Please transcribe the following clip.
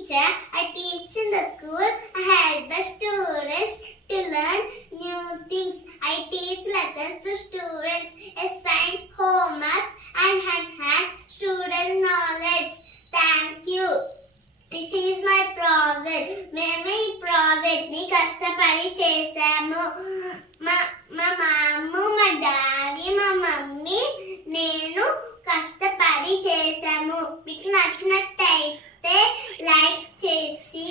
teacher. I teach in the school. I help the students to learn new things. I teach lessons to students, assign homework and enhance student knowledge. Thank you. This is my project మేము ఈ project ని కష్టపడి చేసాము మా మా మామ మా మీకు నచ్చినట్టయితే లైక్ చేసి